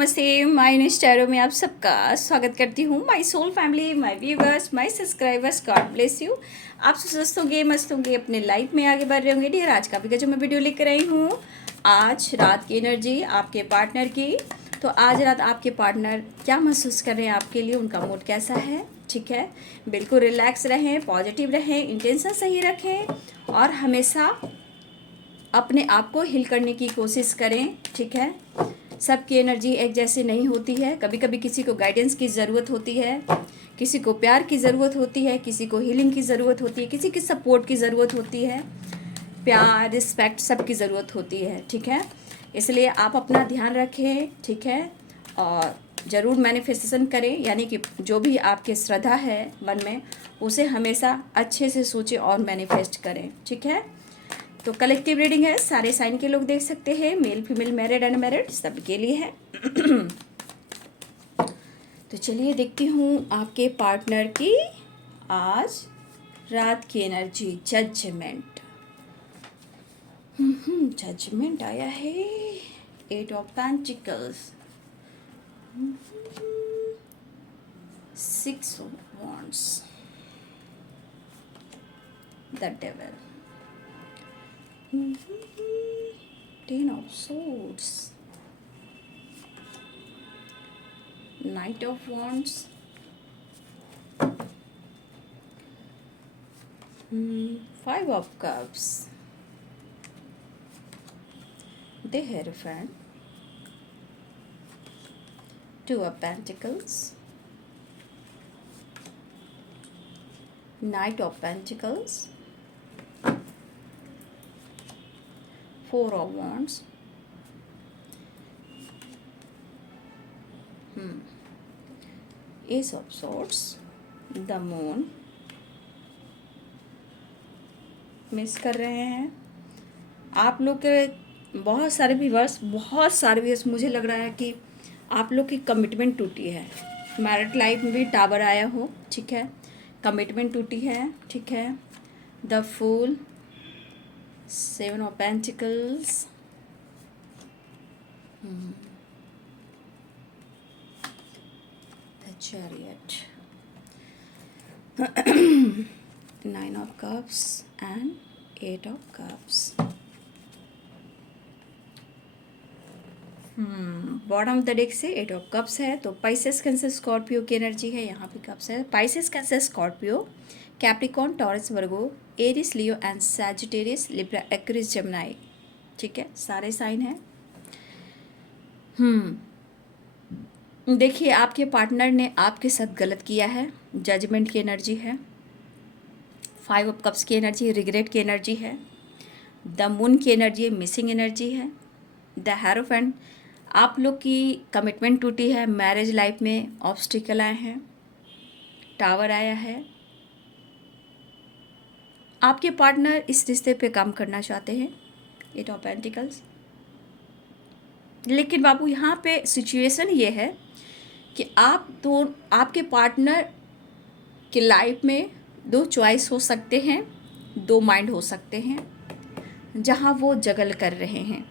नमस्ते। माय इंस्टारो में आप सबका स्वागत करती हूँ। My soul family, my viewers, my subscribers, God bless you. आप स्वस्थ होंगे, मस्त होंगे, अपने लाइफ में आगे बढ़ रहे होंगे। डियर, आज का भी जो मैं वीडियो लेकर आई हूँ, आज रात की एनर्जी आपके पार्टनर की। तो आज रात आपके पार्टनर क्या महसूस कर रहे हैं आपके लिए, उनका मूड कैसा है, ठीक है। बिल्कुल रिलैक्स रहें, पॉजिटिव रहें, इंटेंशन सही रखें और हमेशा अपने आप को हील करने की कोशिश करें, ठीक है। सबकी एनर्जी एक जैसी नहीं होती है। कभी कभी किसी को गाइडेंस की ज़रूरत होती है, किसी को प्यार की ज़रूरत होती है, किसी को हीलिंग की ज़रूरत होती है, किसी की सपोर्ट की ज़रूरत होती है। प्यार, रिस्पेक्ट, सबकी ज़रूरत होती है, ठीक है। इसलिए आप अपना ध्यान रखें, ठीक है। और ज़रूर मैनिफेस्टेशन करें, यानी कि जो भी आपके श्रद्धा है मन में, उसे हमेशा अच्छे से सोचें और मैनिफेस्ट करें, ठीक है। तो कलेक्टिव रीडिंग है, सारे साइन के लोग देख सकते हैं, मेल फीमेल, मैरिड अनमैरिड, सबके लिए है। तो चलिए देखती हूँ आपके पार्टनर की आज रात की एनर्जी। जजमेंट, जजमेंट आया है। 8 of pentacles, 6 of wands, the devil, 10 of swords, Knight of Wands, 5 of Cups, the Hierophant, 2 of Pentacles, Knight of Pentacles, 4 of Wands, Ace of Swords, the Moon। Miss कर रहे हैं आप लोग के बहुत सारे व्यूअर्स मुझे लग रहा है कि आप लोग की कमिटमेंट टूटी है। मैरिड लाइफ में भी टावर आया हो, ठीक है। कमिटमेंट टूटी है, ठीक है। The fool, 7 of pentacles, the chariot, 9 of cups and 8 of cups। Bottom of the deck से 8 ऑफ कप्स है। तो पाइसेस, कैंसर, स्कॉर्पियो की एनर्जी है। यहाँ भी कप्स है। Pisces, Cancer, Scorpio, Capricorn, Taurus, Virgo, Aries, Leo and Sagittarius, Libra, Aquarius, Gemini, ठीक है। सारे साइन हैं। देखिए, आपके पार्टनर ने आपके साथ गलत किया है। जजमेंट की एनर्जी है। 5 ऑफ कप्स की एनर्जी रिग्रेट की एनर्जी है। द मून की एनर्जी मिसिंग एनर्जी है। द हेरोफेंट, आप लोग की कमिटमेंट टूटी है। मैरिज लाइफ में ऑब्स्टिकल आए हैं। टावर आया है। आपके पार्टनर इस रिश्ते पे काम करना चाहते हैं। 8 ऑफ पेंटिकल्स। लेकिन बाबू, यहाँ पे सिचुएशन ये है कि आपके पार्टनर की लाइफ में 2 चॉइस हो सकते हैं, 2 माइंड हो सकते हैं, जहाँ वो जगल कर रहे हैं।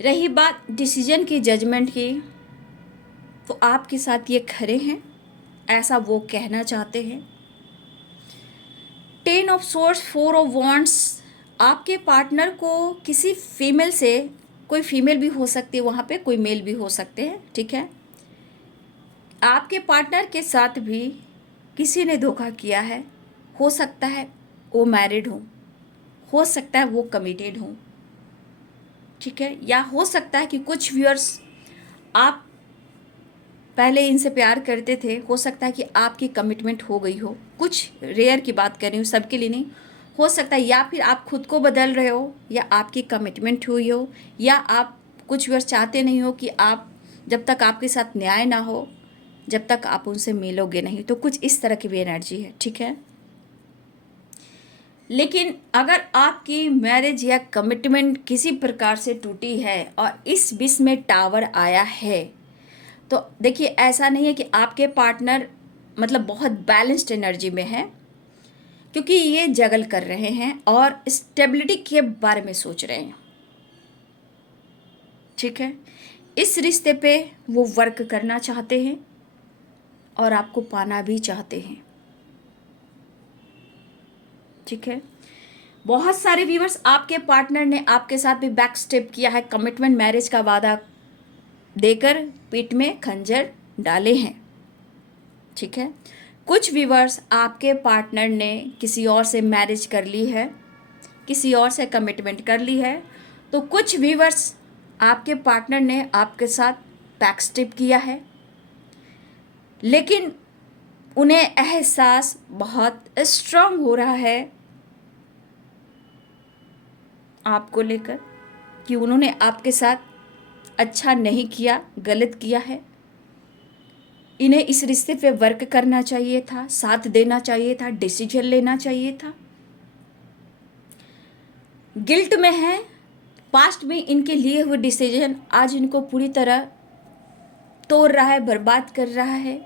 रही बात डिसीजन की, जजमेंट की, तो आपके साथ ये खड़े हैं, ऐसा वो कहना चाहते हैं। 10 ऑफ सोर्स, 4 ऑफ वॉन्ड्स, आपके पार्टनर को किसी फीमेल से, कोई फीमेल भी हो सकती है वहाँ पे, कोई मेल भी हो सकते हैं, ठीक है। आपके पार्टनर के साथ भी किसी ने धोखा किया है। हो सकता है वो मैरिड हो सकता है वो कमिटेड हो, ठीक है। या हो सकता है कि कुछ व्यूअर्स आप पहले इनसे प्यार करते थे, हो सकता है कि आपकी कमिटमेंट हो गई हो। कुछ रेयर की बात कर रही हूँ, सबके लिए नहीं। हो सकता है या फिर आप खुद को बदल रहे हो, या आपकी कमिटमेंट हुई हो, या आप कुछ व्यूअर्स चाहते नहीं हो कि आप, जब तक आपके साथ न्याय ना हो, जब तक आप उनसे मिलोगे नहीं। तो कुछ इस तरह की भी एनर्जी है, ठीक है। लेकिन अगर आपकी मैरिज या कमिटमेंट किसी प्रकार से टूटी है और इस बीच में टावर आया है, तो देखिए, ऐसा नहीं है कि आपके पार्टनर मतलब बहुत बैलेंस्ड एनर्जी में है, क्योंकि ये जगल कर रहे हैं और स्टेबिलिटी के बारे में सोच रहे हैं, ठीक है। इस रिश्ते पे वो वर्क करना चाहते हैं और आपको पाना भी चाहते हैं, ठीक है। बहुत सारे व्यूअर्स, आपके पार्टनर ने आपके साथ भी बैक स्टेप किया है, कमिटमेंट मैरिज का वादा देकर पीठ में खंजर डाले हैं, ठीक है। कुछ व्यूअर्स, आपके पार्टनर ने किसी और से मैरिज कर ली है, किसी और से कमिटमेंट कर ली है। तो कुछ व्यूअर्स, आपके पार्टनर ने आपके साथ बैक स्टेप किया है, लेकिन उन्हें एहसास बहुत स्ट्रांग हो रहा है आपको लेकर कि उन्होंने आपके साथ अच्छा नहीं किया, गलत किया है। इन्हें इस रिश्ते पे वर्क करना चाहिए था, साथ देना चाहिए था, डिसीजन लेना चाहिए था। गिल्ट में है, पास्ट में इनके लिए हुए डिसीजन आज इनको पूरी तरह तोड़ रहा है, बर्बाद कर रहा है।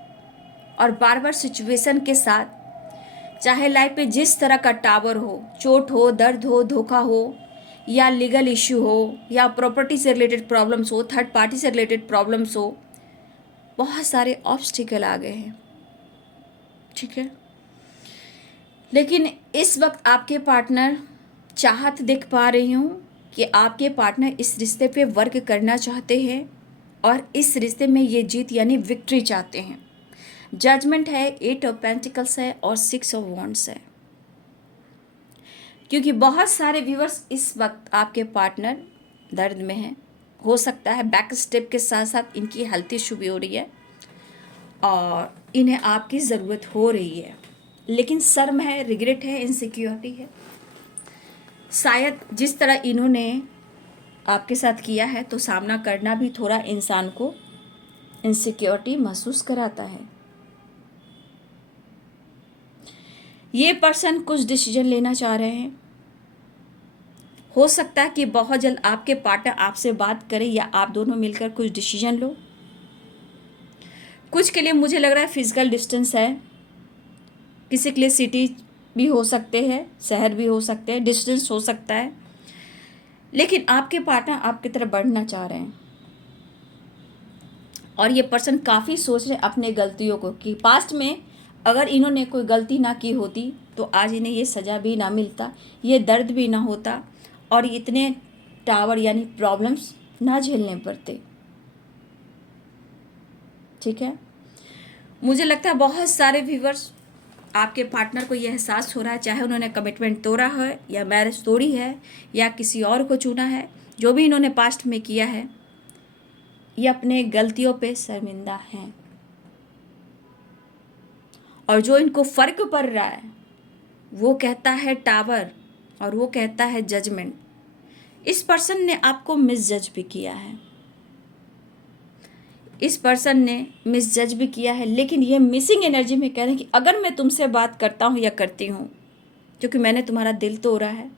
और बार बार सिचुएशन के साथ, चाहे लाइफ पे जिस तरह का टावर हो, चोट हो, दर्द हो, धोखा हो, या लीगल इश्यू हो, या प्रॉपर्टी से रिलेटेड प्रॉब्लम्स हो, थर्ड पार्टी से रिलेटेड प्रॉब्लम्स हो, बहुत सारे ऑब्स्टिकल आ गए हैं, ठीक है। लेकिन इस वक्त आपके पार्टनर, चाहत देख पा रही हूँ कि आपके पार्टनर इस रिश्ते पे वर्क करना चाहते हैं और इस रिश्ते में ये जीत यानी विक्ट्री चाहते हैं। जजमेंट है, 8 ऑफ पेंटिकल्स है और 6 ऑफ वॉन्ड्स है। क्योंकि बहुत सारे व्यूअर्स, इस वक्त आपके पार्टनर दर्द में हैं। हो सकता है बैक स्टेप के साथ साथ इनकी हेल्थ इशू भी हो रही है और इन्हें आपकी ज़रूरत हो रही है, लेकिन शर्म है, रिग्रेट है, इनसिक्योरिटी है। शायद जिस तरह इन्होंने आपके साथ किया है, तो सामना करना भी थोड़ा इंसान को इनसिक्योरिटी महसूस कराता है। ये पर्सन कुछ डिसीजन लेना चाह रहे हैं। हो सकता है कि बहुत जल्द आपके पार्टनर आपसे बात करें या आप दोनों मिलकर कुछ डिसीजन लो। कुछ के लिए मुझे लग रहा है फिजिकल डिस्टेंस है, किसी के लिए सिटी भी हो सकते हैं, शहर भी हो सकते हैं, डिस्टेंस हो सकता है, लेकिन आपके पार्टनर आपकी तरफ बढ़ना चाह रहे हैं। और ये पर्सन काफ़ी सोच रहे अपने गलतियों को कि पास्ट में अगर इन्होंने कोई गलती ना की होती तो आज इन्हें ये सज़ा भी ना मिलता, ये दर्द भी ना होता और इतने टावर यानी प्रॉब्लम्स ना झेलने पड़ते, ठीक है। मुझे लगता है बहुत सारे व्यूवर्स, आपके पार्टनर को यह एहसास हो रहा है, चाहे उन्होंने कमिटमेंट तोड़ा है या मैरिज तोड़ी है या किसी और को चुना है, जो भी इन्होंने पास्ट में किया है, ये अपने गलतियों पे शर्मिंदा हैं। और जो इनको फ़र्क पड़ रहा है वो कहता है टावर और वो कहता है जजमेंट। इस पर्सन ने आपको मिसजज भी किया है, इस पर्सन ने मिसजज भी किया है, लेकिन ये मिसिंग एनर्जी में कह रहे हैं कि अगर मैं तुमसे बात करता हूँ या करती हूँ, क्योंकि मैंने तुम्हारा दिल तोड़ा है,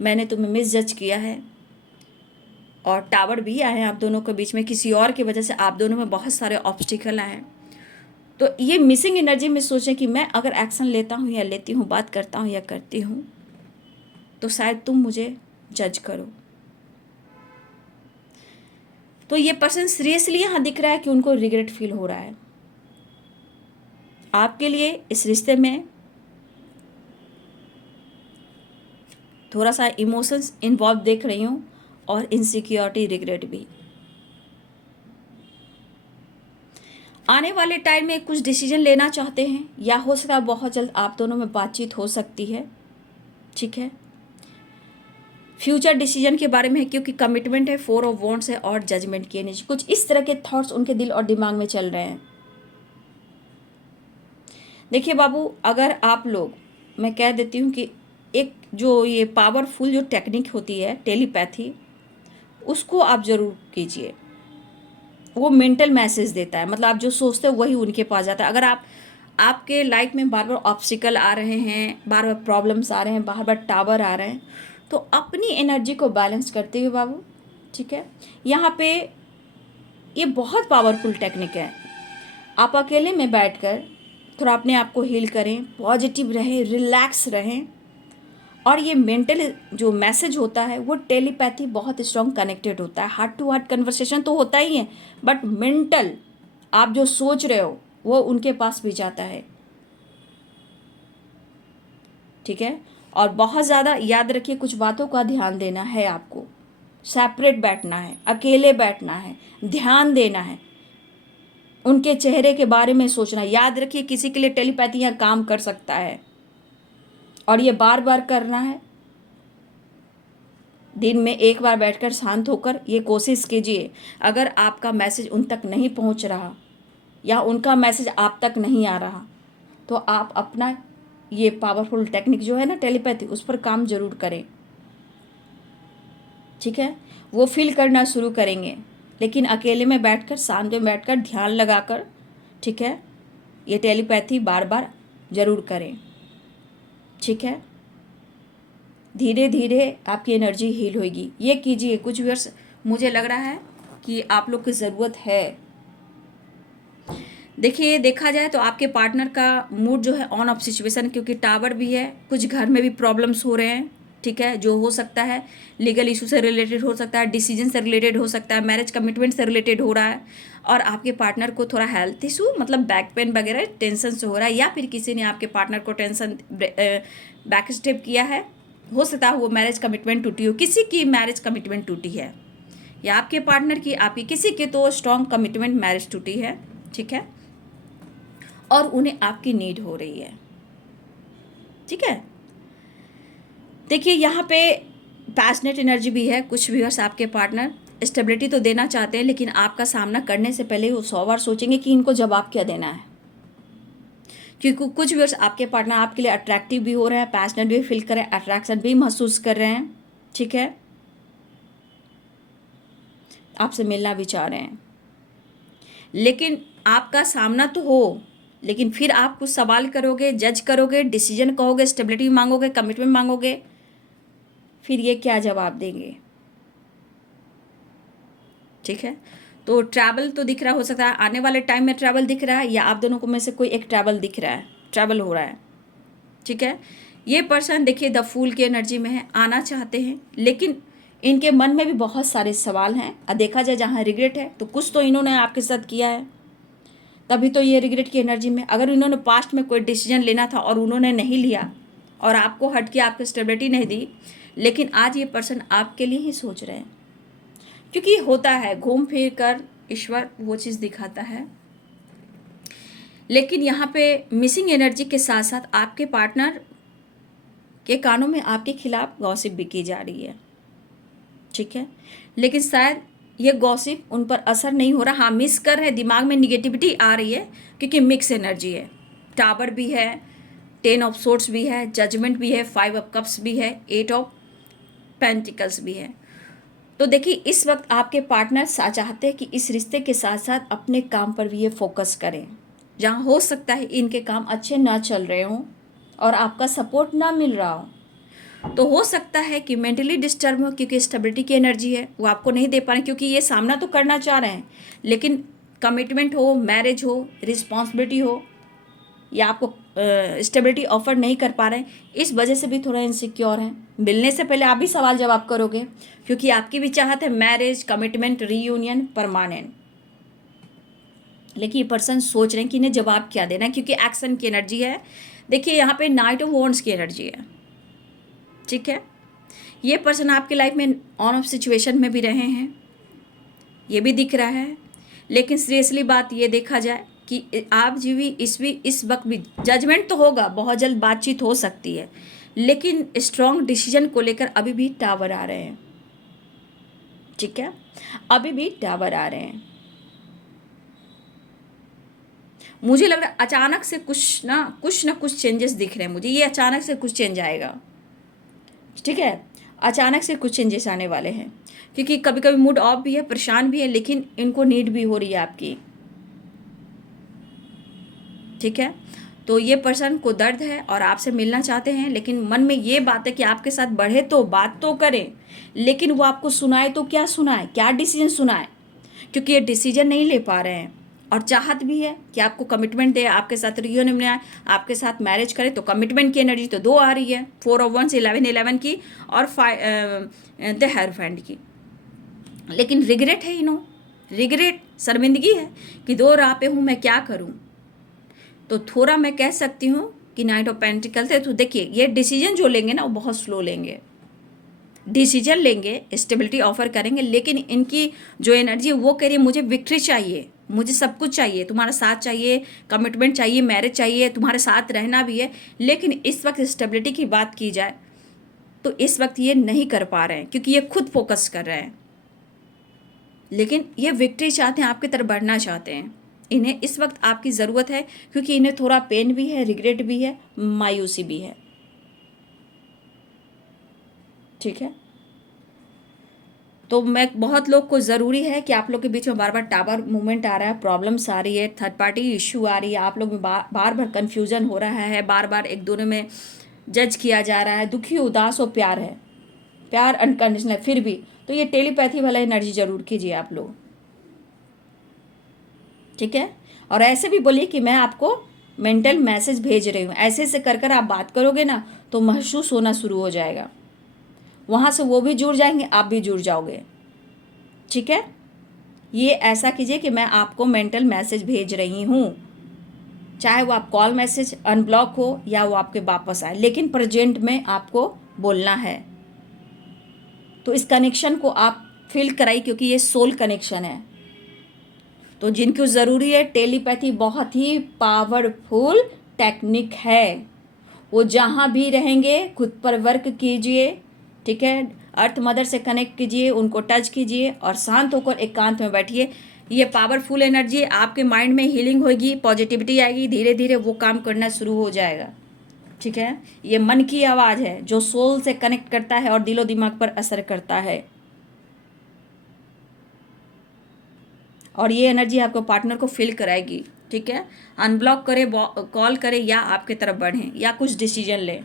मैंने तुम्हें मिसजज किया है और टावर भी आए हैं आप दोनों के बीच में, किसी और की वजह से आप दोनों में बहुत सारे ऑब्स्टिकल आए हैं। तो ये मिसिंग एनर्जी में सोचें कि मैं अगर एक्शन लेता हूँ या लेती हूँ, बात करता हूँ या करती हूँ, तो शायद तुम मुझे जज करो। तो ये पर्सन सीरियसली यहाँ दिख रहा है कि उनको रिग्रेट फील हो रहा है आपके लिए। इस रिश्ते में थोड़ा सा इमोशंस इन्वॉल्व देख रही हूँ और इनसिक्योरिटी, रिग्रेट भी। आने वाले टाइम में कुछ डिसीजन लेना चाहते हैं या हो सकता है बहुत जल्द आप दोनों में बातचीत हो सकती है, ठीक है। फ्यूचर डिसीजन के बारे में है, क्योंकि कमिटमेंट है, 4 ऑफ वॉन्ड्स है और जजमेंट की एनर्जी। कुछ इस तरह के थॉट्स उनके दिल और दिमाग में चल रहे हैं। देखिए बाबू, अगर आप लोग, मैं कह देती हूँ कि एक जो ये पावरफुल जो टेक्निक होती है टेलीपैथी, उसको आप ज़रूर कीजिए। वो मेंटल मैसेज देता है, मतलब आप जो सोचते हो वही उनके पास जाता है। अगर आपके लाइफ में बार बार ऑब्स्टिकल आ रहे हैं, बार बार प्रॉब्लम्स आ रहे हैं, बार बार टावर आ रहे हैं, तो अपनी एनर्जी को बैलेंस करते हुए बाबू, ठीक है, यहाँ पे ये बहुत पावरफुल टेक्निक है। आप अकेले में बैठकर थोड़ा अपने आप को हील करें, पॉजिटिव रहें, रिलैक्स रहें और ये मेंटल जो मैसेज होता है वो टेलीपैथी बहुत स्ट्रॉन्ग कनेक्टेड होता है। हार्ट टू हार्ट कन्वर्सेशन तो होता ही है, बट मेंटल आप जो सोच रहे हो वो उनके पास भी जाता है। ठीक है, और बहुत ज़्यादा याद रखिए, कुछ बातों का ध्यान देना है आपको। सेपरेट बैठना है, अकेले बैठना है, ध्यान देना है, उनके चेहरे के बारे में सोचना। याद रखिए, किसी के लिए टेलीपैथी यहाँ काम कर सकता है और ये बार बार करना है। दिन में एक बार बैठकर शांत होकर ये कोशिश कीजिए। अगर आपका मैसेज उन तक नहीं पहुंच रहा या उनका मैसेज आप तक नहीं आ रहा, तो आप अपना ये पावरफुल टेक्निक जो है ना टेलीपैथी, उस पर काम जरूर करें। ठीक है, वो फील करना शुरू करेंगे, लेकिन अकेले में बैठकर, शांत में बैठकर, ध्यान लगाकर, ठीक है, ये टेलीपैथी बार बार ज़रूर करें। ठीक है, धीरे धीरे आपकी एनर्जी हील होगी। ये कीजिए कुछ वर्ष, मुझे लग रहा है कि आप लोग की ज़रूरत है। देखिए, देखा जाए तो आपके पार्टनर का मूड जो है ऑन ऑफ सिचुएशन, क्योंकि टावर भी है, कुछ घर में भी प्रॉब्लम्स हो रहे हैं। ठीक है, जो हो सकता है लीगल इशू से रिलेटेड हो सकता है, डिसीजन से रिलेटेड हो सकता है, मैरिज कमिटमेंट से रिलेटेड हो रहा है, और आपके पार्टनर को थोड़ा हेल्थ इशू मतलब बैक पेन वगैरह टेंशन से हो रहा है, या फिर किसी ने आपके पार्टनर को टेंशन बैक स्टेप किया है। हो सकता है वो मैरिज कमिटमेंट टूटी हो, किसी की मैरिज कमिटमेंट टूटी है, या आपके पार्टनर की, आपकी किसी की तो स्ट्रॉन्ग कमिटमेंट मैरिज टूटी है। ठीक है, और उन्हें आपकी नीड हो रही है। ठीक है, देखिए यहाँ पे पैशनेट एनर्जी भी है। कुछ व्यूअर्स आपके पार्टनर स्टेबिलिटी तो देना चाहते हैं, लेकिन आपका सामना करने से पहले वो 100 बार सोचेंगे कि इनको जवाब क्या देना है। क्योंकि कुछ व्यूअर्स आपके पार्टनर आपके लिए अट्रैक्टिव भी हो रहे हैं, पैशनेट भी फील कर रहे हैं, अट्रैक्शन भी महसूस कर रहे हैं। ठीक है, आपसे मिलना भी चाह रहे हैं, लेकिन आपका सामना तो हो, लेकिन फिर आप कुछ सवाल करोगे, जज करोगे, डिसीजन कहोगे, स्टेबिलिटी मांगोगे, कमिटमेंट मांगोगे, फिर ये क्या जवाब देंगे। ठीक है, तो ट्रैवल तो दिख रहा, हो सकता है आने वाले टाइम में ट्रैवल दिख रहा है, या आप दोनों को में से कोई एक ट्रैवल दिख रहा है, ट्रैवल हो रहा है। ठीक है, ये पर्सन देखिए द फूल की एनर्जी में है, आना चाहते हैं, लेकिन इनके मन में भी बहुत सारे सवाल हैं। और देखा जाए जहाँ रिग्रेट है, तो कुछ तो इन्होंने आपके साथ किया है, तभी तो ये रिग्रेट की एनर्जी में। अगर इन्होंने पास्ट में कोई डिसीजन लेना था और उन्होंने नहीं लिया और आपको हट के आपको स्टेबिलिटी नहीं दी, लेकिन आज ये पर्सन आपके लिए ही सोच रहे हैं। क्योंकि होता है, घूम फिर कर ईश्वर वो चीज़ दिखाता है। लेकिन यहाँ पे मिसिंग एनर्जी के साथ साथ आपके पार्टनर के कानों में आपके खिलाफ गॉसिप भी की जा रही है। ठीक है, लेकिन शायद ये गॉसिप उन पर असर नहीं हो रहा। हाँ, मिस कर रहे, दिमाग में निगेटिविटी आ रही है, क्योंकि मिक्स एनर्जी है। टावर भी है, 10 ऑफ सोर्ड्स भी है, जजमेंट भी है, 5 ऑफ कप्स भी है, 8 ऑफ पेंटिकल्स भी है। तो देखिए, इस वक्त आपके पार्टनर चाहते हैं कि इस रिश्ते के साथ साथ अपने काम पर भी ये फोकस करें। जहाँ हो सकता है इनके काम अच्छे ना चल रहे हों और आपका सपोर्ट ना मिल रहा हो, तो हो सकता है कि मेंटली डिस्टर्ब हो, क्योंकि स्टेबिलिटी की एनर्जी है, वो आपको नहीं दे पा रहे, क्योंकि ये सामना तो करना चाह रहे हैं, लेकिन कमिटमेंट हो, मैरिज हो, रिस्पॉन्सिबिलिटी हो, या आपको स्टेबिलिटी ऑफर नहीं कर पा रहे हैं, इस वजह से भी थोड़ा इनसिक्योर हैं। मिलने से पहले आप भी सवाल जवाब करोगे, क्योंकि आपकी भी चाहत है मैरिज, कमिटमेंट, रीयूनियन, परमानेंट। लेकिन ये पर्सन सोच रहे हैं कि इन्हें जवाब क्या देना है, क्योंकि एक्शन की एनर्जी है। देखिए यहाँ पे नाइट ऑफ वॉन्ड्स की एनर्जी है। ठीक है, ये पर्सन आपकी लाइफ में ऑन ऑफ सिचुएशन में भी रहे हैं, ये भी दिख रहा है। लेकिन सीरियसली बात ये देखा जाए कि आप जी भी इस वक्त भी जजमेंट तो होगा, बहुत जल्द बातचीत हो सकती है, लेकिन स्ट्रॉन्ग डिसीजन को लेकर अभी भी टावर आ रहे हैं। ठीक है, अभी भी टावर आ रहे हैं। मुझे लग रहा है अचानक से कुछ ना कुछ चेंजेस दिख रहे हैं मुझे, ये अचानक से कुछ चेंज आएगा। ठीक है, अचानक से कुछ चेंजेस आने वाले हैं, क्योंकि कभी कभी मूड ऑफ भी है, परेशान भी है, लेकिन इनको नीड भी हो रही है आपकी। ठीक है, तो ये पर्सन को दर्द है और आपसे मिलना चाहते हैं, लेकिन मन में ये बात है कि आपके साथ बढ़े तो बात तो करें, लेकिन वो आपको सुनाए तो क्या सुनाए, क्या डिसीजन सुनाए, क्योंकि ये डिसीजन नहीं ले पा रहे हैं। और चाहत भी है कि आपको कमिटमेंट दे, आपके साथ रियूनियन में आए, आपके साथ मैरिज करे। तो कमिटमेंट की एनर्जी तो 2 आ रही है, 4 ऑफ वंस, 11 की, और द हेरोफेंट की। लेकिन रिग्रेट है, रिग्रेट, शर्मिंदगी है कि 2 राह पे हूँ, मैं क्या करूँ। तो थोड़ा मैं कह सकती हूँ कि नाइट ऑफ पेंटिकल्स है। तो देखिए, ये डिसीजन जो लेंगे ना वो बहुत स्लो लेंगे, डिसीजन लेंगे, स्टेबिलिटी ऑफर करेंगे, लेकिन इनकी जो एनर्जी है वो कह रही है मुझे विक्ट्री चाहिए, मुझे सब कुछ चाहिए, तुम्हारा साथ चाहिए, कमिटमेंट चाहिए, मैरिज चाहिए, तुम्हारे साथ रहना भी है। लेकिन इस वक्त स्टेबिलिटी की बात की जाए तो इस वक्त ये नहीं कर पा रहे हैं, क्योंकि ये खुद फोकस कर रहे हैं। लेकिन ये विक्ट्री चाहते हैं, आपकी तरफ बढ़ना चाहते हैं। इन्हें इस वक्त आपकी ज़रूरत है, क्योंकि इन्हें थोड़ा पेन भी है, रिग्रेट भी है, मायूसी भी है। ठीक है, तो मैं बहुत लोग को ज़रूरी है कि आप लोग के बीच में बार बार टावर मूवमेंट आ रहा है, प्रॉब्लम्स आ रही है, थर्ड पार्टी इशू आ रही है, आप लोग में बार बार कन्फ्यूजन हो रहा है, बार बार एक दोनों में जज किया जा रहा है, दुखी, उदास और प्यार है, प्यार अनकंडीशनल है फिर भी। तो ये टेलीपैथी वाला एनर्जी ज़रूर कीजिए आप लोग। ठीक है, और ऐसे भी बोलिए कि मैं आपको मेंटल मैसेज भेज रही हूँ, ऐसे ऐसे कर कर आप बात करोगे ना तो महसूस होना शुरू हो जाएगा, वहाँ से वो भी जुड़ जाएंगे, आप भी जुड़ जाओगे। ठीक है, ये ऐसा कीजिए कि मैं आपको मेंटल मैसेज भेज रही हूँ, चाहे वो आप कॉल मैसेज अनब्लॉक हो या वो आपके वापस आए, लेकिन प्रेजेंट में आपको बोलना है। तो इस कनेक्शन को आप फील कराइए, क्योंकि ये सोल कनेक्शन है। तो जिनको ज़रूरी है, टेलीपैथी बहुत ही पावरफुल टेक्निक है। वो जहाँ भी रहेंगे खुद पर वर्क कीजिए। ठीक है, अर्थ मदर से कनेक्ट कीजिए, उनको टच कीजिए और शांत होकर एकांत में बैठिए। ये पावरफुल एनर्जी, आपके माइंड में हीलिंग होगी, पॉजिटिविटी आएगी, धीरे धीरे वो काम करना शुरू हो जाएगा। ठीक है, ये मन की आवाज़ है जो सोल से कनेक्ट करता है और दिलो दिमाग पर असर करता है। और ये एनर्जी आपको पार्टनर को फील कराएगी। ठीक है, अनब्लॉक करे, कॉल करे, या आपके तरफ बढ़ें, या कुछ डिसीजन लें।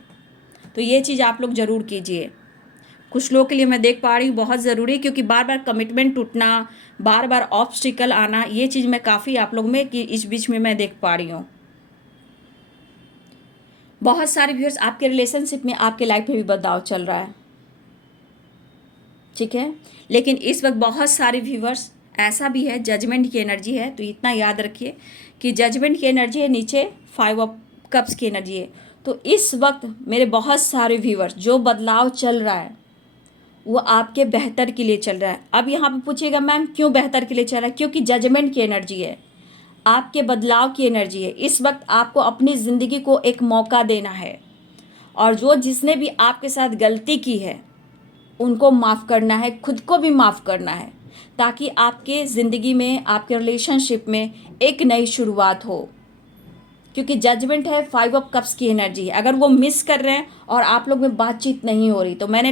तो ये चीज़ आप लोग ज़रूर कीजिए। कुछ लोगों के लिए मैं देख पा रही हूँ बहुत ज़रूरी, क्योंकि बार बार कमिटमेंट टूटना, बार बार ऑब्स्टिकल आना, ये चीज़ मैं काफ़ी आप लोग में कि इस बीच में मैं देख पा रही हूँ। बहुत सारे व्यूअर्स, आपके रिलेशनशिप में, आपके लाइफ में भी बदलाव चल रहा है। ठीक है, लेकिन इस वक्त बहुत सारे व्यूअर्स ऐसा भी है, जजमेंट की एनर्जी है। तो इतना याद रखिए कि जजमेंट की एनर्जी है, नीचे 5 ऑफ कप्स की एनर्जी है। तो इस वक्त मेरे बहुत सारे व्यूअर्स, जो बदलाव चल रहा है वो आपके बेहतर के लिए चल रहा है। अब यहाँ पे पूछिएगा मैम क्यों बेहतर के लिए चल रहा है? क्योंकि जजमेंट की एनर्जी है, आपके बदलाव की एनर्जी है। इस वक्त आपको अपनी ज़िंदगी को एक मौका देना है, और जो जिसने भी आपके साथ गलती की है उनको माफ़ करना है, खुद को भी माफ़ करना है, ताकि आपके ज़िंदगी में, आपके रिलेशनशिप में एक नई शुरुआत हो। क्योंकि जजमेंट है, 5 ऑफ कप्स की एनर्जी है। अगर वो मिस कर रहे हैं और आप लोग में बातचीत नहीं हो रही, तो मैंने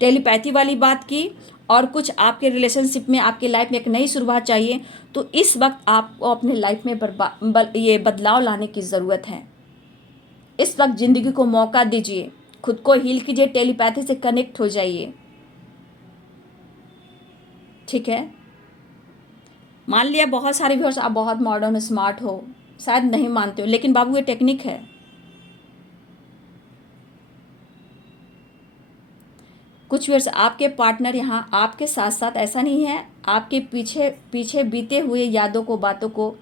टेलीपैथी वाली बात की, और कुछ आपके रिलेशनशिप में, आपके लाइफ में एक नई शुरुआत चाहिए, तो इस वक्त आपको अपने लाइफ में ये बदलाव लाने की ज़रूरत है। इस वक्त ज़िंदगी को मौका दीजिए, खुद को हील कीजिए, टेलीपैथी से कनेक्ट हो जाइए। ठीक है, मान लिया बहुत सारे व्यूअर्स आप बहुत मॉडर्न स्मार्ट हो, शायद नहीं मानते हो, लेकिन बाबू ये टेक्निक है। कुछ व्यूअर्स, आपके पार्टनर यहाँ आपके साथ साथ ऐसा नहीं है, आपके पीछे पीछे बीते हुए यादों को, बातों को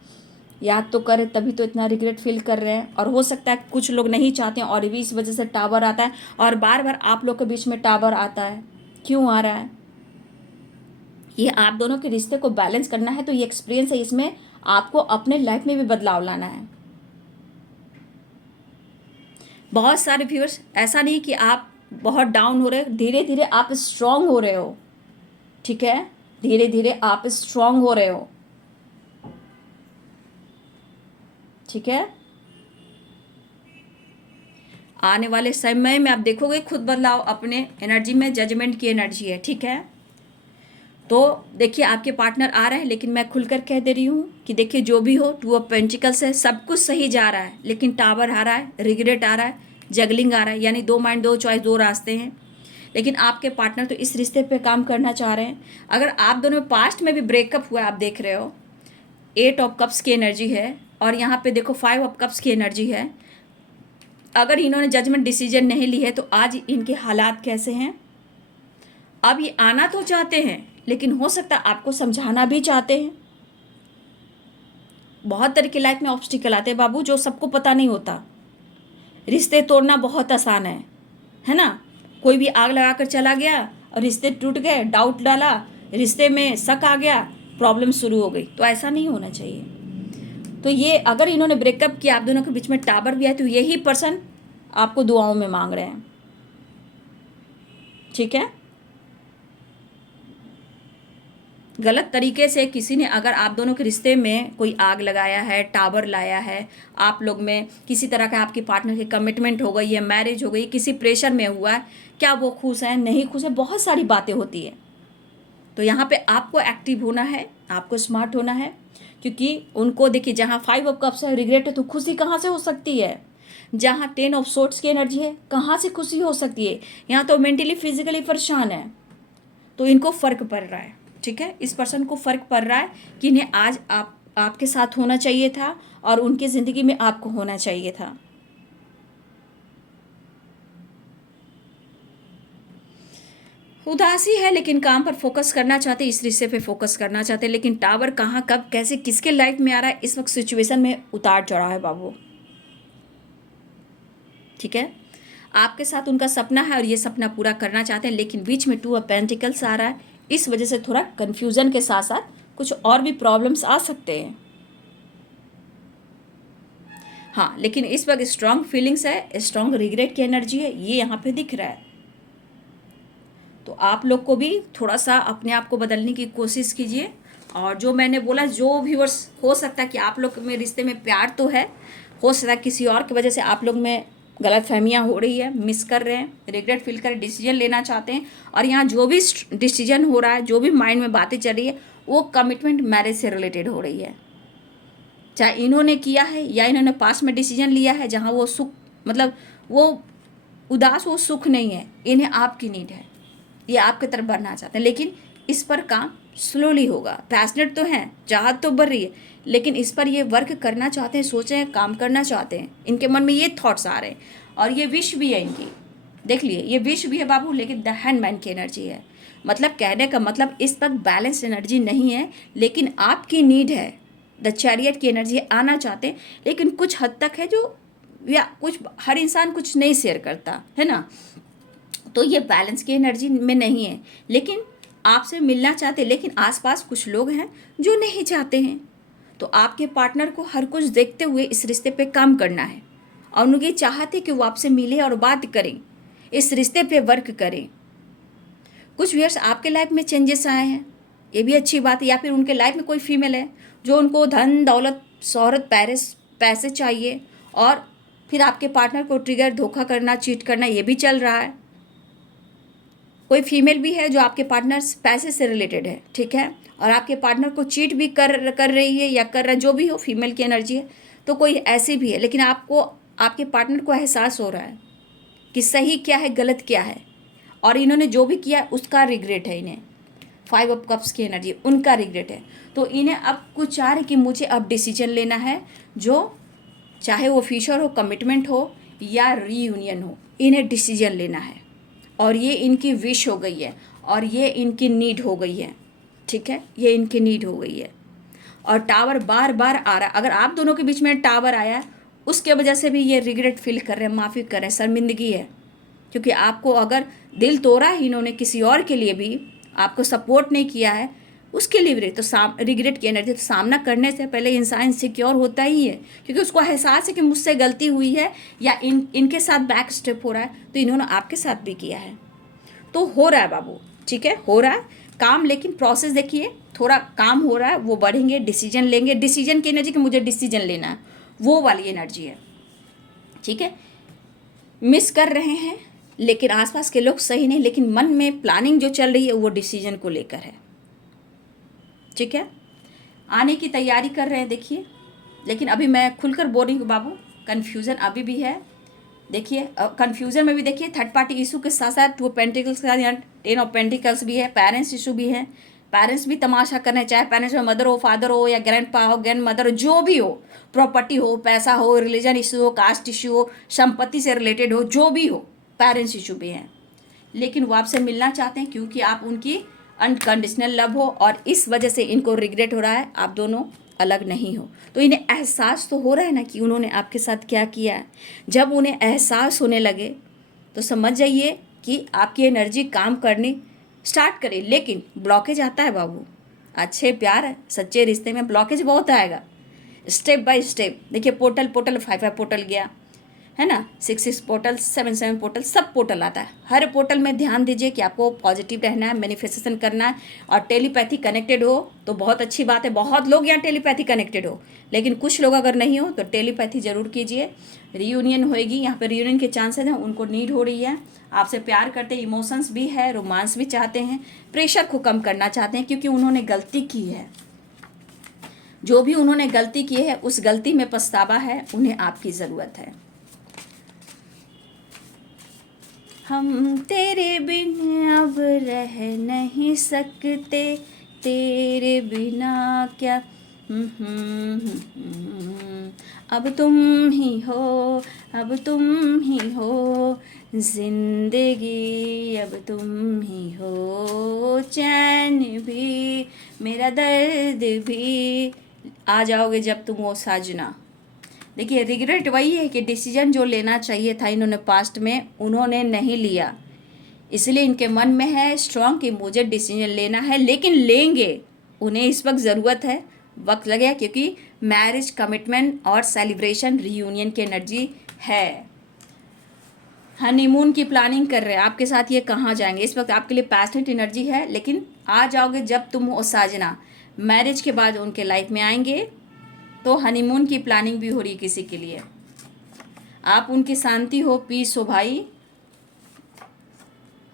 याद तो करें, तभी तो इतना रिग्रेट फील कर रहे हैं। और हो सकता है कुछ लोग नहीं चाहते हैं, और भी इस वजह से टावर आता है, और बार बार आप लोग के बीच में टावर आता है। क्यों आ रहा है? ये आप दोनों के रिश्ते को बैलेंस करना है। तो ये एक्सपीरियंस है, इसमें आपको अपने लाइफ में भी बदलाव लाना है। बहुत सारे व्यूअर्स, ऐसा नहीं कि आप बहुत डाउन हो रहे हो, धीरे धीरे आप स्ट्रांग हो रहे हो। ठीक है, धीरे धीरे आप स्ट्रांग हो रहे हो। ठीक है, आने वाले समय में आप देखोगे खुद बदलाव अपने एनर्जी में, जजमेंट की एनर्जी है। ठीक है, तो देखिए आपके पार्टनर आ रहे हैं, लेकिन मैं खुलकर कह दे रही हूँ कि देखिए जो भी हो, 2 ऑफ पेंटिकल्स है, सब कुछ सही जा रहा है, लेकिन टावर आ रहा है, रिग्रेट आ रहा है, जगलिंग आ रहा है, यानी 2 माइंड, 2 चॉइस, 2 रास्ते हैं। लेकिन आपके पार्टनर तो इस रिश्ते पे काम करना चाह रहे हैं। अगर आप दोनों में पास्ट में भी ब्रेकअप हुआ है, आप देख रहे हो, 8 ऑफ कप्स की एनर्जी है और यहाँ पे देखो 5 ऑफ कप्स की एनर्जी है। अगर इन्होंने जजमेंट डिसीजन नहीं ली है तो आज इनके हालात कैसे हैं। अब ये आना तो चाहते हैं लेकिन हो सकता है आपको समझाना भी चाहते हैं। बहुत तरह की लाइफ में ऑब्स्टिकल आते हैं बाबू, जो सबको पता नहीं होता। रिश्ते तोड़ना बहुत आसान है ना। कोई भी आग लगा कर चला गया और रिश्ते टूट गए, डाउट डाला, रिश्ते में शक आ गया, प्रॉब्लम शुरू हो गई। तो ऐसा नहीं होना चाहिए। तो ये अगर इन्होंने ब्रेकअप किया, आप दोनों के बीच में टावर भी है, तो यही पर्सन आपको दुआओं में मांग रहे हैं। ठीक है। गलत तरीके से किसी ने अगर आप दोनों के रिश्ते में कोई आग लगाया है, टावर लाया है, आप लोग में किसी तरह का आपके पार्टनर की कमिटमेंट हो गई है, मैरिज हो गई, किसी प्रेशर में हुआ है, क्या वो खुश है नहीं खुश है, बहुत सारी बातें होती है। तो यहाँ पे आपको एक्टिव होना है, आपको स्मार्ट होना है, क्योंकि उनको देखिए जहाँ 5 ऑफ कप्स है रिग्रेट है, तो खुशी कहाँ से हो सकती है। जहाँ 10 ऑफ सोर्ड्स की एनर्जी है, कहाँ से खुशी हो सकती है। यहाँ तो मेंटली फिजिकली परेशान है, तो इनको फ़र्क पड़ रहा है। ठीक है, इस पर्सन को फ़र्क पड़ रहा है कि इन्हें आज आपके साथ होना चाहिए था और उनकी ज़िंदगी में आपको होना चाहिए था। उदासी है लेकिन काम पर फोकस करना चाहते, इस रिश्ते पे फोकस करना चाहते, लेकिन टावर कहाँ कब कैसे किसके लाइफ में आ रहा है, इस वक्त सिचुएशन में उतार चढ़ाव है बाबू। ठीक है, आपके साथ उनका सपना है और ये सपना पूरा करना चाहते हैं, लेकिन बीच में 2 ऑफ पेंटिकल्स आ रहा है। इस वजह से थोड़ा कन्फ्यूज़न के साथ साथ कुछ और भी प्रॉब्लम्स आ सकते हैं। हाँ, लेकिन इस वक्त स्ट्रांग फीलिंग्स है, स्ट्रांग रिग्रेट की एनर्जी है, ये यहाँ पे दिख रहा है। तो आप लोग को भी थोड़ा सा अपने आप को बदलने की कोशिश कीजिए। और जो मैंने बोला, जो व्यूअर्स, हो सकता है कि आप लोग में रिश्ते में प्यार तो है, हो सकता है किसी और की वजह से आप लोग में गलतफहमियां हो रही है, मिस कर रहे हैं, रिग्रेट फील कर डिसीजन लेना चाहते हैं। और यहाँ जो भी डिसीजन हो रहा है, जो भी माइंड में बातें चल रही है, वो कमिटमेंट मैरिज से रिलेटेड हो रही है। चाहे इन्होंने किया है या इन्होंने पास में डिसीजन लिया है, जहाँ वो सुख, मतलब वो उदास, वो सुख नहीं है, इन्हें आपकी नीड है, ये आपकी तरफ बढ़ना चाहते हैं। लेकिन इस पर काम स्लोली होगा। पैशनेट तो हैं, चाहत तो बढ़ रही है, लेकिन इस पर ये वर्क करना चाहते हैं, सोच रहे हैं, काम करना चाहते हैं। इनके मन में ये थॉट्स आ रहे हैं और ये विश भी है इनकी। देख लिए, ये विश भी है बाबू, लेकिन द हैंडमैन की एनर्जी है। मतलब कहने का मतलब इस वक्त बैलेंस एनर्जी नहीं है, लेकिन आपकी नीड है। द चैरियट की एनर्जी आना चाहते हैं, लेकिन कुछ हद तक है जो, या कुछ हर इंसान कुछ नहीं शेयर करता है ना, तो ये बैलेंस की एनर्जी में नहीं है। लेकिन आपसे मिलना चाहते, लेकिन आसपास कुछ लोग हैं जो नहीं चाहते हैं। तो आपके पार्टनर को हर कुछ देखते हुए इस रिश्ते पे काम करना है और उनकी चाहत है कि वो आपसे मिले और बात करें, इस रिश्ते पे वर्क करें। कुछ व्यूअर्स आपके लाइफ में चेंजेस आए हैं, ये भी अच्छी बात है। या फिर उनके लाइफ में कोई फीमेल है जो उनको धन दौलत शोहरत पैसे चाहिए, और फिर आपके पार्टनर को ट्रिगर, धोखा करना, चीट करना, ये भी चल रहा है। कोई फीमेल भी है जो आपके पार्टनर पैसे से रिलेटेड है, ठीक है, और आपके पार्टनर को चीट भी कर रही है या कर रहा है, जो भी हो, फीमेल की एनर्जी है। तो कोई ऐसी भी है, लेकिन आपको आपके पार्टनर को एहसास हो रहा है कि सही क्या है, गलत क्या है, और इन्होंने जो भी किया उसका रिग्रेट है इन्हें। 5 ऑफ कप्स की एनर्जी, उनका रिग्रेट है। तो इन्हें अब कुछ चाह रहे कि मुझे अब डिसीजन लेना है, जो चाहे वो फ्यूचर हो, कमिटमेंट हो या रीयूनियन हो, इन्हें डिसीजन लेना है। और ये इनकी विश हो गई है और ये इनकी नीड हो गई है। ठीक है, ये इनकी नीड हो गई है। और टावर बार बार आ रहा है। अगर आप दोनों के बीच में टावर आया, उसके वजह से भी ये रिग्रेट फील कर रहे हैं, माफ़ी कर रहे हैं, शर्मिंदगी है। क्योंकि आपको अगर दिल तोड़ा है इन्होंने किसी और के लिए भी, आपको सपोर्ट नहीं किया है, उसके लिए भी तो रिग्रेट की एनर्जी। तो सामना करने से पहले इंसान सिक्योर होता ही है, क्योंकि उसको एहसास है कि मुझसे गलती हुई है या इनके साथ बैक स्टेप हो रहा है, तो इन्होंने आपके साथ भी किया है। तो हो रहा है बाबू, ठीक है, हो रहा है काम। लेकिन प्रोसेस देखिए, थोड़ा काम हो रहा है, वो बढ़ेंगे, डिसीजन लेंगे। डिसीजन की एनर्जी कि मुझे डिसीजन लेना है, वो वाली एनर्जी है। ठीक है, मिस कर रहे हैं, लेकिन आसपास के लोग सही नहीं, लेकिन मन में प्लानिंग जो चल रही है वो डिसीजन को लेकर है। ठीक है, आने की तैयारी कर रहे हैं, देखिए। लेकिन अभी मैं खुलकर बोल रही हूँ बाबू, कन्फ्यूज़न अभी भी है। देखिए, कन्फ्यूज़न में भी देखिए थर्ड पार्टी इशू के साथ साथ 2 पेंटिकल्स के साथ यहाँ 10 ऑफ पेंटिकल्स भी है, पेरेंट्स इशू भी है। पेरेंट्स भी तमाशा कर रहे हैं, चाहे पेरेंट्स में मदर हो, फादर हो, या ग्रैंड पा हो, ग्रैंड मदर हो, जो भी हो, प्रॉपर्टी हो, पैसा हो, रिलीजन इशू हो, कास्ट इशू हो, संपत्ति से रिलेटेड हो, जो भी हो, पेरेंट्स इशू भी हैं, लेकिन वो आपसे मिलना चाहते हैं क्योंकि आप उनकी अनकंडीशनल लव हो, और इस वजह से इनको रिग्रेट हो रहा है आप दोनों अलग नहीं हो। तो इन्हें एहसास तो हो रहा है ना कि उन्होंने आपके साथ क्या किया है। जब उन्हें एहसास होने लगे तो समझ जाइए कि आपकी एनर्जी काम करनी स्टार्ट करे। लेकिन ब्लॉकेज आता है बाबू, अच्छे प्यार है, सच्चे रिश्ते में ब्लॉकेज बहुत आएगा, स्टेप बाय स्टेप। देखिए पोर्टल 5 पोर्टल गया है ना, 6 पोर्टल, 7 पोर्टल, सब पोर्टल आता है। हर पोर्टल में ध्यान दीजिए कि आपको पॉजिटिव रहना है, मैनिफेस्टेशन करना है, और टेलीपैथी कनेक्टेड हो तो बहुत अच्छी बात है। बहुत लोग यहाँ टेलीपैथी कनेक्टेड हो, लेकिन कुछ लोग अगर नहीं हो तो टेलीपैथी जरूर कीजिए। रियूनियन होएगी, यहाँ पे रियूनियन के चांसेस हैं, उनको नीड हो रही है, आपसे प्यार करते हैं, इमोशंस भी है, रोमांस भी चाहते हैं, प्रेशर को कम करना चाहते हैं क्योंकि उन्होंने गलती की है। जो भी उन्होंने गलती की है उस गलती में पछतावा है, उन्हें आपकी ज़रूरत है। हम तेरे बिन अब रह नहीं सकते, तेरे बिना क्या, अब तुम ही हो, अब तुम ही हो जिंदगी, अब तुम ही हो चैन भी, मेरा दर्द भी, आ जाओगे जब तुम वो साजना। देखिए रिग्रेट वही है कि डिसीजन जो लेना चाहिए था इन्होंने पास्ट में उन्होंने नहीं लिया, इसलिए इनके मन में है स्ट्रॉन्ग कि मुझे डिसीजन लेना है, लेकिन लेंगे, उन्हें इस वक्त ज़रूरत है, वक्त लगेगा क्योंकि मैरिज, कमिटमेंट और सेलिब्रेशन, रियूनियन की एनर्जी है। हनीमून की प्लानिंग कर रहे हैं आपके साथ, ये कहाँ जाएंगे इस वक्त आपके लिए पैशनेट एनर्जी है, लेकिन आ जाओगे जब तुम हो साजना। मैरिज के बाद उनके लाइफ में आएंगे, तो हनीमून की प्लानिंग भी हो रही है किसी के लिए। आप उनकी शांति हो, पीस हो भाई,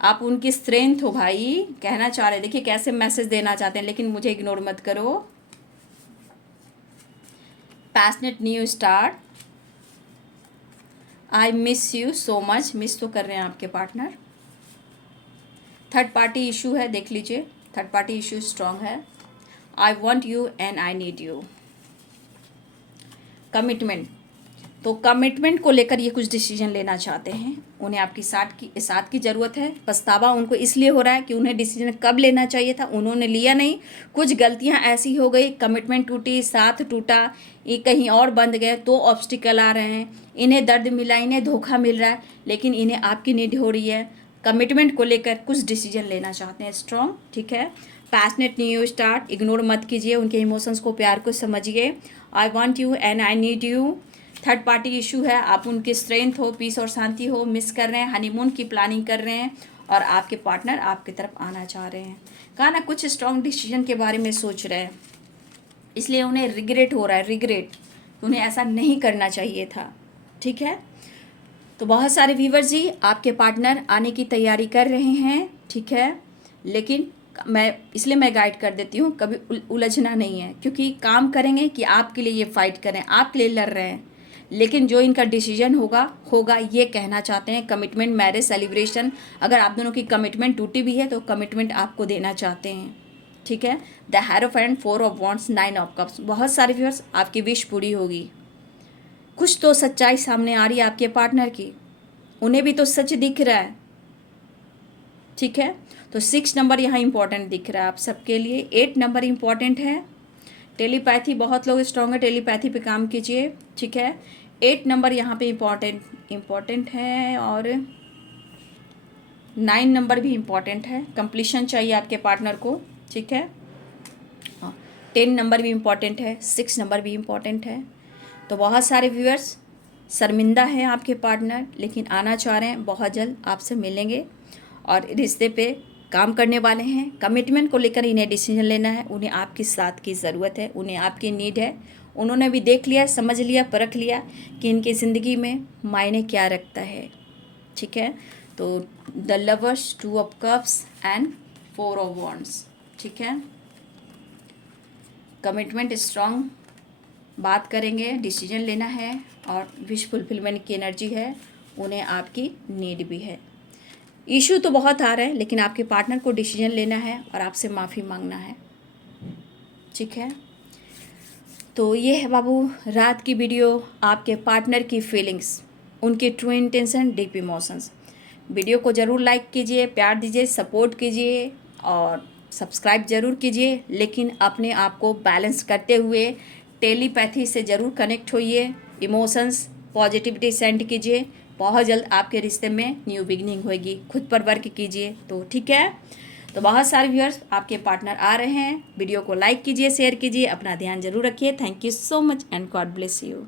आप उनकी स्ट्रेंथ हो भाई, कहना चाह रहे हैं। देखिए कैसे मैसेज देना चाहते हैं, लेकिन मुझे इग्नोर मत करो। Passionate new start, I miss you so much, miss तो कर रहे हैं आपके पार्टनर। थर्ड पार्टी इशू है, देख लीजिए, थर्ड पार्टी इशू स्ट्रांग है। I want you and I need you. Commitment, तो कमिटमेंट को लेकर ये कुछ डिसीजन लेना चाहते हैं, उन्हें आपकी साथ की ज़रूरत है। पछतावा उनको इसलिए हो रहा है कि उन्हें डिसीजन कब लेना चाहिए था उन्होंने लिया नहीं, कुछ गलतियां ऐसी हो गई, कमिटमेंट टूटी, साथ टूटा, ये कहीं और बंध गए, तो ऑब्स्टिकल आ रहे हैं, इन्हें दर्द मिला, इन्हें धोखा मिल रहा है, लेकिन इन्हें आपकी नीड हो रही है। कमिटमेंट को लेकर कुछ डिसीजन लेना चाहते हैं स्ट्रॉन्ग, ठीक है। पैशनेट न्यू स्टार्ट, इग्नोर मत कीजिए उनके इमोशंस को, प्यार को समझिए। I want you and I need you. Third party issue है, आप उनकी स्ट्रेंथ हो, पीस और शांति हो, मिस कर रहे हैं, हनीमून की प्लानिंग कर रहे हैं, और आपके पार्टनर आपकी तरफ आना चाह रहे हैं। कहा ना कुछ स्ट्रॉन्ग डिसीजन के बारे में सोच रहे हैं, इसलिए उन्हें रिग्रेट हो रहा है, रिग्रेट, उन्हें ऐसा नहीं करना चाहिए था, ठीक है। तो बहुत सारे व्यूअर्स जी आपके पार्टनर आने की तैयारी कर रहे हैं, ठीक है, लेकिन मैं गाइड कर देती हूँ, कभी उलझना नहीं है, क्योंकि काम करेंगे कि आपके लिए ये फाइट करें, आपके लिए लड़ रहे हैं, लेकिन जो इनका डिसीजन होगा ये कहना चाहते हैं। कमिटमेंट, मैरिज, सेलिब्रेशन, अगर आप दोनों की कमिटमेंट टूटी भी है तो कमिटमेंट आपको देना चाहते हैं, ठीक है। The hierophant, 4 of wands, 9 of cups, बहुत सारे व्यूअर्स आपकी विश पूरी होगी। कुछ तो सच्चाई सामने आ रही है आपके पार्टनर की, उन्हें भी तो सच दिख रहा है, ठीक है। तो 6 नंबर यहाँ इंपॉर्टेंट दिख रहा है आप सबके लिए, 8 नंबर इंपॉर्टेंट है। टेलीपैथी बहुत लोग स्ट्रॉन्ग है, टेलीपैथी पे काम कीजिए, ठीक है। 8 नंबर यहाँ पे इम्पॉर्टेंट है, और 9 नंबर भी इम्पॉर्टेंट है। कंप्लीशन चाहिए आपके पार्टनर को, ठीक है। 10 नंबर भी इम्पॉर्टेंट है, 6 नंबर भी इम्पॉर्टेंट है। तो बहुत सारे व्यूअर्स शर्मिंदा हैं आपके पार्टनर, लेकिन आना चाह रहे हैं, बहुत जल्द आपसे मिलेंगे और रिश्ते पे काम करने वाले हैं। कमिटमेंट को लेकर इन्हें डिसीजन लेना है, उन्हें आपकी साथ की ज़रूरत है, उन्हें आपकी नीड है। उन्होंने भी देख लिया, समझ लिया, परख लिया कि इनकी ज़िंदगी में मायने क्या रखता है, ठीक है। तो the lovers, 2 of cups and 4 of wands, ठीक है। कमिटमेंट स्ट्रॉन्ग, बात करेंगे, डिसीजन लेना है, और विश फुलफिलमेंट की एनर्जी है, उन्हें आपकी नीड भी है। इशू तो बहुत आ रहे हैं, लेकिन आपके पार्टनर को डिसीजन लेना है और आपसे माफ़ी मांगना है, ठीक है। तो ये है बाबू रात की वीडियो, आपके पार्टनर की फीलिंग्स, उनके true intention, deep emotions. Video को ज़रूर लाइक कीजिए, प्यार दीजिए, सपोर्ट कीजिए और सब्सक्राइब ज़रूर कीजिए, लेकिन अपने आप को बैलेंस करते हुए टेलीपैथी से ज़रूर कनेक्ट होइए, इमोशंस पॉजिटिविटी सेंड कीजिए। बहुत जल्द आपके रिश्ते में न्यू बिगनिंग होगी। खुद पर वर्क कीजिए, तो ठीक है। तो बहुत सारे व्यूअर्स आपके पार्टनर आ रहे हैं। वीडियो को लाइक कीजिए, शेयर कीजिए, अपना ध्यान जरूर रखिए। Thank you so much and God bless you.